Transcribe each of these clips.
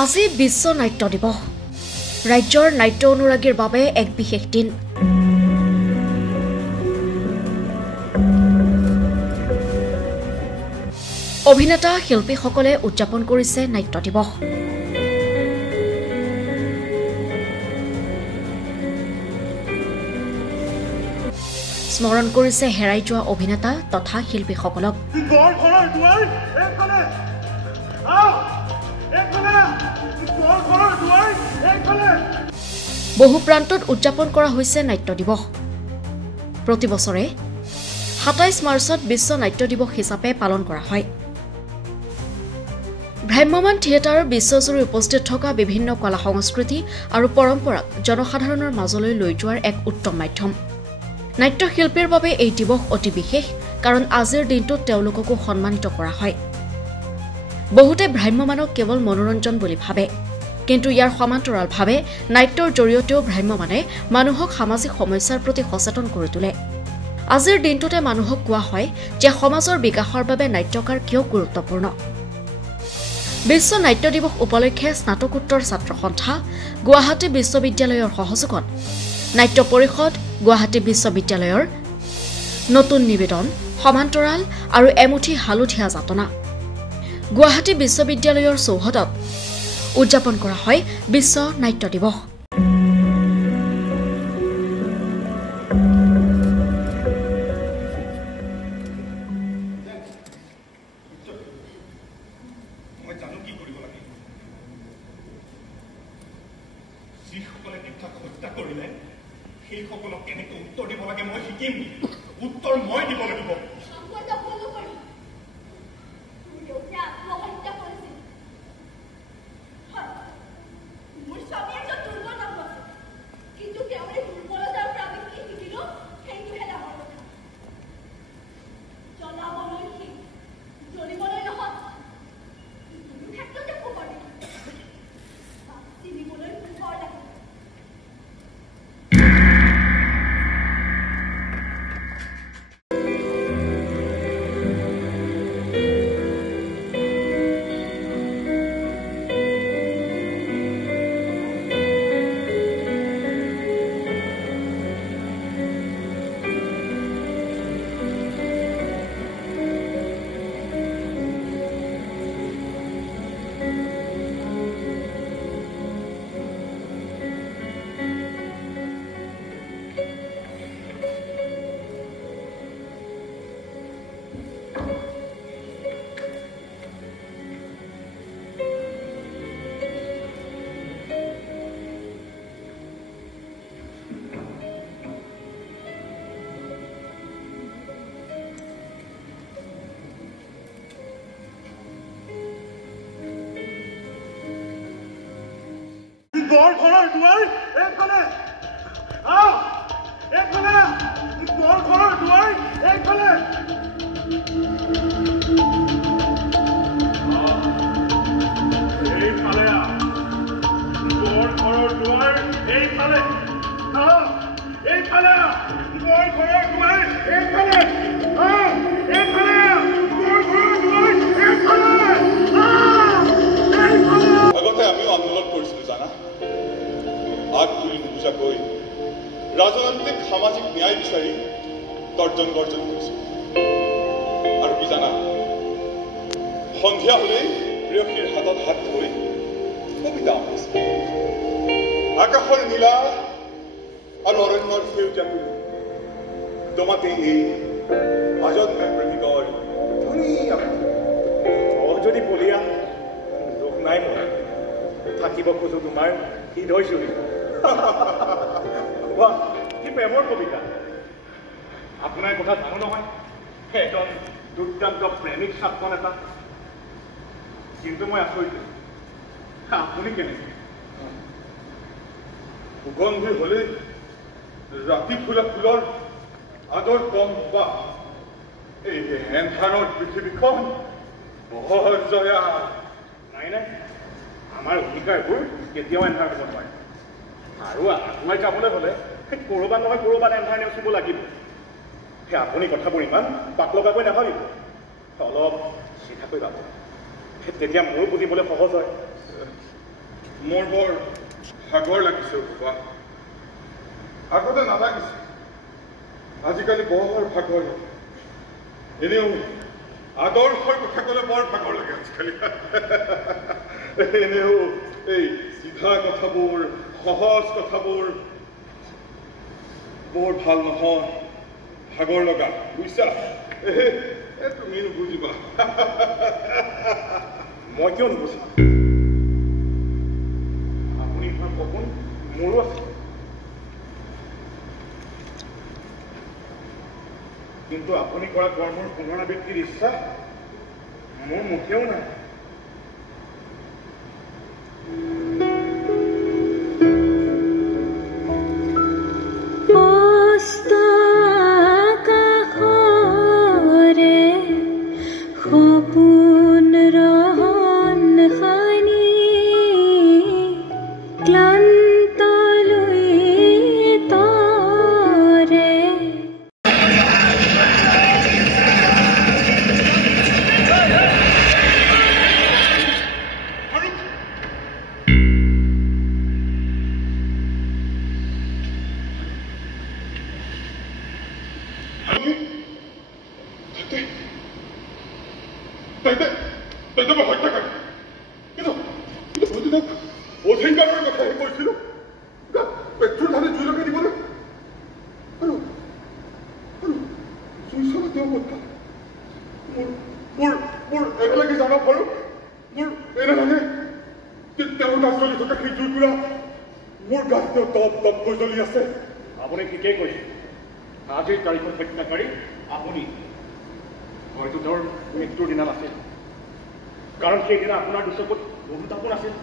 আজি বিশ্ব নাট্য দিৱস ৰাজ্যৰ নাট্য অনুৰাগীৰ বাবে এক বিশেষ দিন অভিনেতা শিল্পীসকলে উদযাপন কৰিছে নাট্য দিৱস স্মৰণ কৰিছে হেৰাই যোৱা অভিনেতা তথা শিল্পীসকলক বহু প্ৰান্তত উদযাপন কৰা হৈছে নাট্য দিৱস প্ৰতি বছৰে ২৭ মাৰ্চত বিশ্ব নাট্য দিৱস হিচাপে পালন কৰা হয় ভ্ৰাম্যমান থিয়েটাৰ বিশ্বজুৰি উপস্থিত থকা বিভিন্ন কলা সংস্কৃতি আৰু পৰম্পৰাক জনসাধাৰণৰ মাজলৈ লৈ যোৱাৰ এক উত্তম মাধ্যম নাট্যশিল্পীৰ বাবে এই দিৱস অতি বিশেষ কাৰণ আজিৰ দিনটোত তেওঁলোককো সন্মানিত কৰা হয় বহুতে ভ্ৰাম্যমানক কেৱল মনোৰঞ্জন বুলি ভাবে কিন্তু ইয়াৰ সমান্তৰালভাৱে নাট্যৰ জৰিয়তেও ভ্ৰাম্যমানে মানুহক সামাজিক সমস্যাৰ প্ৰতি সচেতন কৰি তোলে আজিৰ দিনটোতে মানুহক কোৱা হয় যে সমাজৰ বিকাশৰ বাবে নাট্যকাৰ কিয় গুৰুত্বপূৰ্ণ বিশ্ব নাট্য দিৱস উপলক্ষে স্নাতকোত্তৰ ছাত্ৰ সন্থা গুৱাহাটী বিশ্ববিদ্যালয়ৰ সহযোগত নাট্য পৰিষদ গুৱাহাটী বিশ্ববিদ্যালয়ৰ নতুন নিবেদন সমান্তৰাল আৰু এমুঠি হালধীয়া যাতনা গুৱাহাটী বিশ্ববিদ্যালয়ৰ চৌহদত উদযাপন কৰা হয় বিশ্ব নাট্য দিৱস উত্তৰ মই দিব লাগিব ঘৰৰ দুৱাৰ এইফালে এইফালে ঘৰৰ দুৱাৰ এইফালে এইফালে ঘৰৰ দুৱাৰ এইফালে এইফালে ঘৰৰ দুৱাৰ এইফালে এইফালে ঘৰৰ দুৱাৰ এইফালে আগতে আমিও আন্দোলন কৰিছিলো জানা আগ তুলি নুবুজাকৈ ৰাজনৈতিক সামাজিক ন্যায় বিচাৰি তৰ্জন গৰ্জন কৰিছিল আৰু কি জানা সন্ধিয়া হলেই প্ৰিয়সীৰ হাতত হাত ধৰি কবিতা আঁকিছিল আকাশৰ নীলা আৰু অৰণ্যৰ সেউজীয়া তোমাতে এই আজন্মে প্ৰেমিকৰ ধুনীয়া যদি বলিয়া দুখ নাই মোৰ থাকিব খোজো তোমাৰ হৃদয় জুৰি কি প্ৰেমৰ কবিতা আপোনাৰ কথা জানো নহয় এজন দুৰ্দান্ত প্ৰেমিক ছাত্ৰ নেতা কিন্তু মই আচৰিত আপুনি কেনেকে সুগন্ধি হলে ৰাতি ফুলা ফুলৰ আদৰ কম বা এই হেনখানৰ পৃথিৱীখন বৰ জয়া নাই নাই আমাৰ অধিকাৰবোৰ কেতিয়াও এন্ধাৰ হ'ব নোৱাৰে আৰু আগুৱাই যাবলৈ হলে কৰবাত নহয় কৰবাত এন্ধাৰ নেওচিব লাগিব আপুনি কথাবোৰ ইমান পাক লগাকৈ নাভাবিব অলপ চিধাকৈ যাব তেতিয়া মোৰো বুজিবলৈ সহজ হয় মোৰ বৰ ভাগৰ লাগিছে বাবা আগতে নালাগিছে আজিকালি বৰ ভাগৰ এনেও আদৰ্শৰ কথা ক'লে বৰ ভাগৰ লাগে আজিকালি এনেও এই চিধা কথাবোৰ সহজ কথাবোৰ বৰ ভাল নহয় ভাগৰ লগা বুজিছা তুমি নুবুজিবা মই কিয় নুবুজিম আপুনি সপোন মোৰো আছে কিন্তু আপুনি কৰা কৰ্মৰ পুনৰাবৃত্তিৰ ইচ্ছা মোৰ মুখেও নাই আপুনি ঠিকেই কৈছে আজিৰ তাৰিখত হত্যাকাৰী আপুনি হয়তো তেওঁৰ মৃত্যুৰ দিনা নাছিল কাৰণ সেইদিনা আপোনাৰ দুচকুত বহুত আপোন আছিল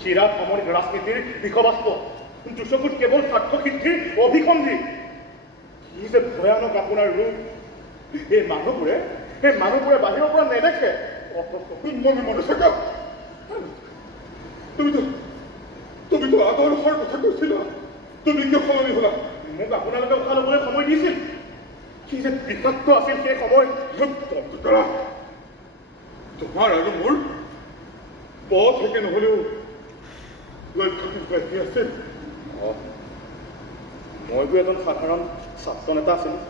চিৰাত সামৰিক ৰাজনীতিৰ বিষবাস্প দুচকুত কেৱল স্বাৰ্থ সিদ্ধিৰ অভিসন্ধি কি যে ভয়ানক আপোনাৰ ৰূপ এই মানুহবোৰে বাহিৰৰ পৰা নেদেখে তুমিতো আদৰ্শৰ কথা কৈছিলা তুমি কিয় সলনি হলা মোক আপোনালোকে উশাহ ল'বলৈ সময় দিছিল কি যে বিষাক্ত আছিল সেই সময় তোমাৰ আৰু মোৰ পথ একে নহলেও লক্ষ্যটো বাঢ়ি আছে মইতো এজন সাধাৰণ ছাত্ৰ নেতা আছিলোঁ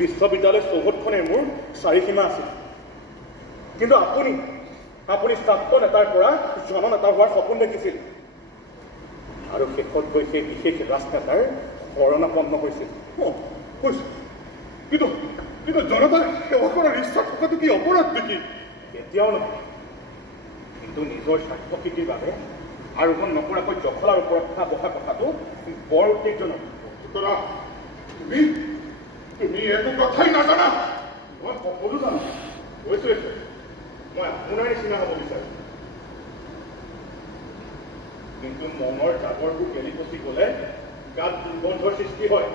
বিশ্ববিদ্যালয় চৌহদখনে মোৰ চাৰিসীমা আছিল কিন্তু আপুনি ছাত্ৰ নেতাৰ পৰা জননেতা হোৱাৰ সপোন দেখিছিল আৰু শেষত গৈ সেই বিশেষ ৰাজনেতাৰ শৰণাপন্ন হৈছিল কিন্তু জনতাৰ সেৱা কৰাৰ ইচ্ছা থকাটো কি অপৰাধ নেকি এতিয়াও নহয় কিন্তু নিজৰ স্বাৰ্থ সিদ্ধিৰ বাবে আৰোহণ নকৰাকৈ জখলাৰ ওপৰত বহা কথাটো বৰ উদ্বেগজনক তুমি একো কথাই নাজানা মই সকলো জানো কৈছোঁ মই আপোনাৰ নিচিনা হ'ব বিচাৰোঁ কিন্তু মনৰ জাগৰবোৰ গেলি পচি গ'লে গাত দুৰ্গন্ধৰ সৃষ্টি হয়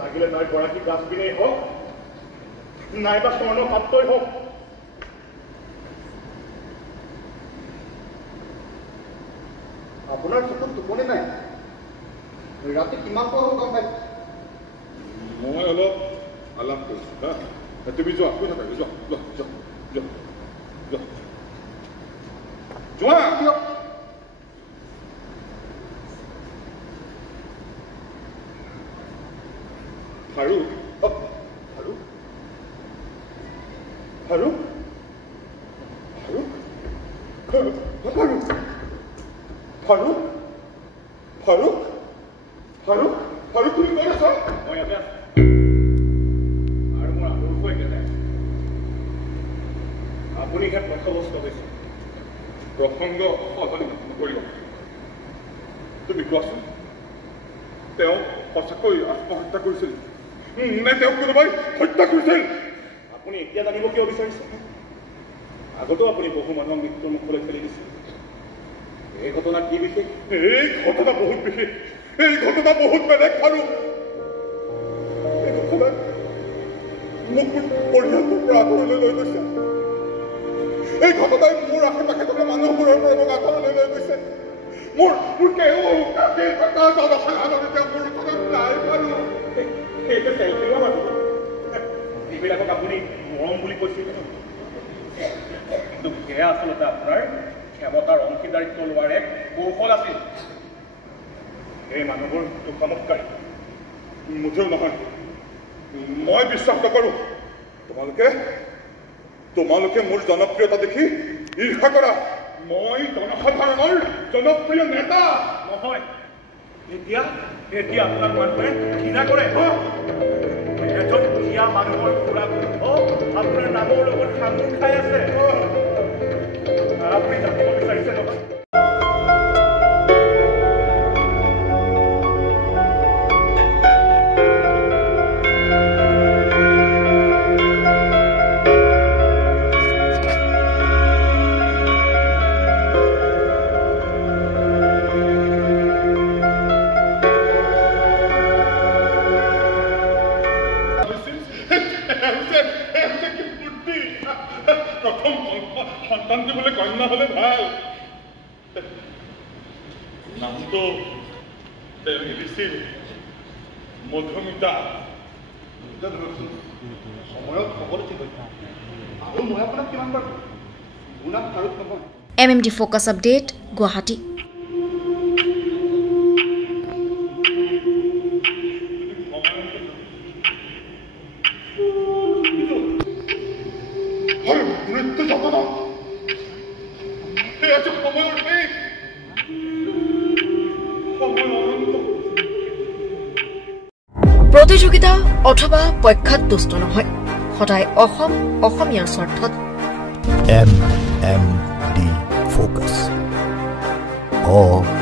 লাগিলে তাৰ গৰাকী ডাষ্টবিনেই হওক নাইবা স্বৰ্ণ পাত্ৰই হওক আপোনাৰ চকুত টোপনি নাই ৰাতি কিমান পৰ হ'ল গম পাইছে মই অলপ আলাপ কৰিছোঁ হা তুমি যোৱা কৈ থাকা যোৱা ফাৰুক তুমি ক'ত আছা মই ইয়াতে আছো আৰু মোৰ আদৰ্শ একেটাই আপুনি ইয়াত লক্ষ্যবস্তু হৈছে প্ৰসংগ সলনি নকৰিব তুমি কোৱাচোন তেওঁ সঁচাকৈ আত্মহত্যা কৰিছিল নে তেওঁ কোনোবাই হত্যা কৰিছিল আপুনি এতিয়া জানিব কিয় বিচাৰিছে আগতো আপুনি বহু মানুহক মৃত্যুৰ মুখলৈ ঠেলি দিছিল এই ঘটনা কি বিশেষ এই ঘটনা বহুত বিশেষ এই ঘটনা বহুত বেলেগ ফাৰুক এই ঘটনা মোক পৰিয়ালটোৰ পৰা আঁতৰলৈ লৈ গৈছে এই ঘটনাই মোৰ আশে পাশে থকা মানুহবোৰৰ পৰা মোক আঁতৰলৈ লৈ গৈছে মোৰ এইবিলাকক আপুনি মৰম বুলি কৈছিল কিন্তু সেয়া আচলতে আপোনাৰ ক্ষমতাৰ অংশীদাৰিত্ব লোৱাৰ এক কৌশল আছিল এই মানুহবোৰ চমৎকাৰী মুঠেও নহয় মই বিশ্বাস নকৰোঁ তোমালোকে মোৰ জনপ্ৰিয়তা দেখি ঈৰ্ষা কৰা মই জনসাধাৰণৰ জনপ্ৰিয় নেতা নহয় এতিয়া আপোনাক মানুহে ঘৃণা কৰে এজন দুখীয়া মানুহৰ পুৰা গোন্ধ আপোনাৰ নামৰ লগত সাঙুৰ খাই আছে আপুনি জানিব বিচাৰিছে নহয় প্ৰথম সন্তান দিবলৈ কন্যা হলে ভাল নামটো তেওঁলোকে দিছিল মধুমিতা সময়ত সকলো ঠিক হৈছে আৰু মই আপোনাক কিমান বাৰ গুণাক ফাৰুক নহয় MMD Focus Update, Guwahati. প্ৰতিযোগিতা অথবা পক্ষত দুষ্ট নহয় সদায় অসমীয়াৰ স্বাৰ্থত MMD Focus. All